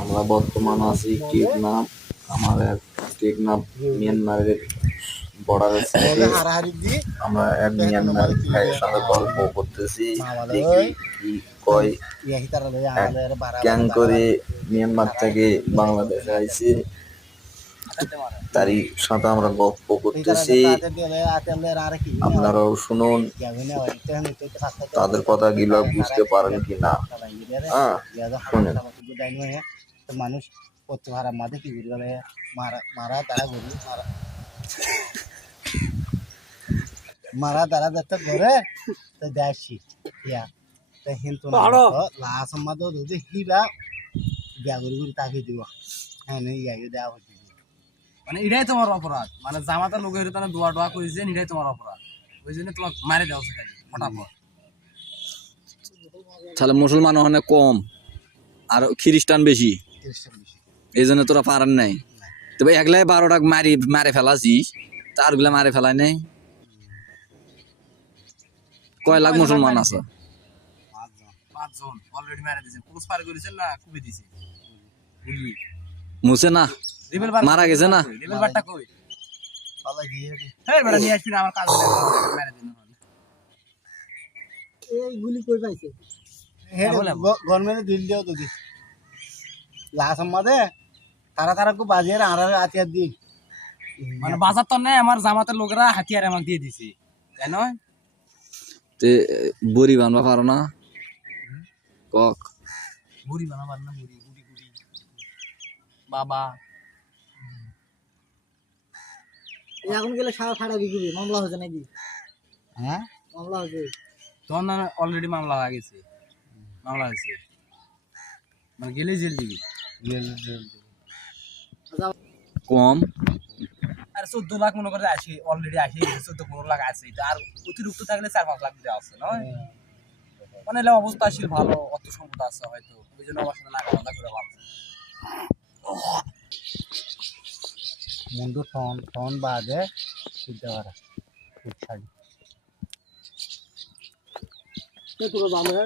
আমরা বর্তমান আছি টেকনাফ। আমার এক টেকনাফ মিয়ানমারের বর্ডারের সাইডে। আমরা এক মিয়ানমার ভাইয়ের সঙ্গে গল্প করতেছি, দেখি কি কয়। ক্যাং করে মিয়ানমার থেকে বাংলাদেশে আইছি, তারই সাথে আমরা গল্প করতেছি। আপনারাও শুনুন, তাদের কথাগুলো বুঝতে পারেন কি না। শুনেন। মানুষ করতে পারা মাঝে কি ঘুরে গেলে মারা তারা ঘুরি মারা তারা যাতে ঘরে তো দেখছি ইয়া তো হিন্তু না লাস মাদো যদি হিলা বিয়া ঘুরি ঘুরি তাকে দিব হ্যাঁ নেই আগে দেওয়া হচ্ছে মানে এটাই তোমার অপরাধ, মানে জামাতার লোকের তারা দোয়া দোয়া করেছে, এটাই তোমার অপরাধ। ওই জন্য তোমার মারে দেওয়া খালি ফটাফট। তাহলে মুসলমান ওখানে কম আর খ্রিস্টান বেশি, এই জন্য তোরা পারেন নাই। তবে একলাই 12টা মারে ফেলাছিস, তার গুলা মারে ফেলাই নাই। কয় লাখ মুসলমান আছে? 5 জন অলরেডি মারা দিয়েছে। ক্রস পার করেছেন না কুপি দিয়েছে। মুছে না মারা গেছে না? লেভেল বারটা কই? পালা গিয়ে হেই বেটা নিয়ে আসবি না, আমার কাজ হলে মেরে দিন। এই গুলি কই পাইছে গভর্নমেন্ট দিল্লিও তো দি লাস মাদে তারা তারা কো বাজিয়ে আর হাতিয়ার দি মানে বাজার তো নেই, আমার জামাতের লোকেরা হাতিয়ার আমাকে দিয়ে দিছে, তাই নয়? তে বড়ি বানবা পারো না? কক বুড়ি বানাবার না, বুড়ি গুড়ি গুড়ি বাবা এখন গেলে সারা ফাড়া বিক্রি মামলা হচ্ছে নাকি? হ্যাঁ মামলা হচ্ছে, তোর না অলরেডি মামলা হয়ে গেছে, মামলা হয়েছে, মানে গেলেই জেল দিবি। কম আর 14 লাখ মনে করে আসি, অলরেডি আসি 14-15 লাখ আছে, আর অতিরিক্ত থাকলে 4-5 লাখ দেওয়া আছে নয়। মানে অবস্থাশীল ভালো অর্থ সম্পদ আছে হয়তো, ওই জন্য আমার সাথে নাগাবাদা করে ভালো মুন্ডু টন টন বাদে দিতে পারে ছাড়ি তো পুরো দামে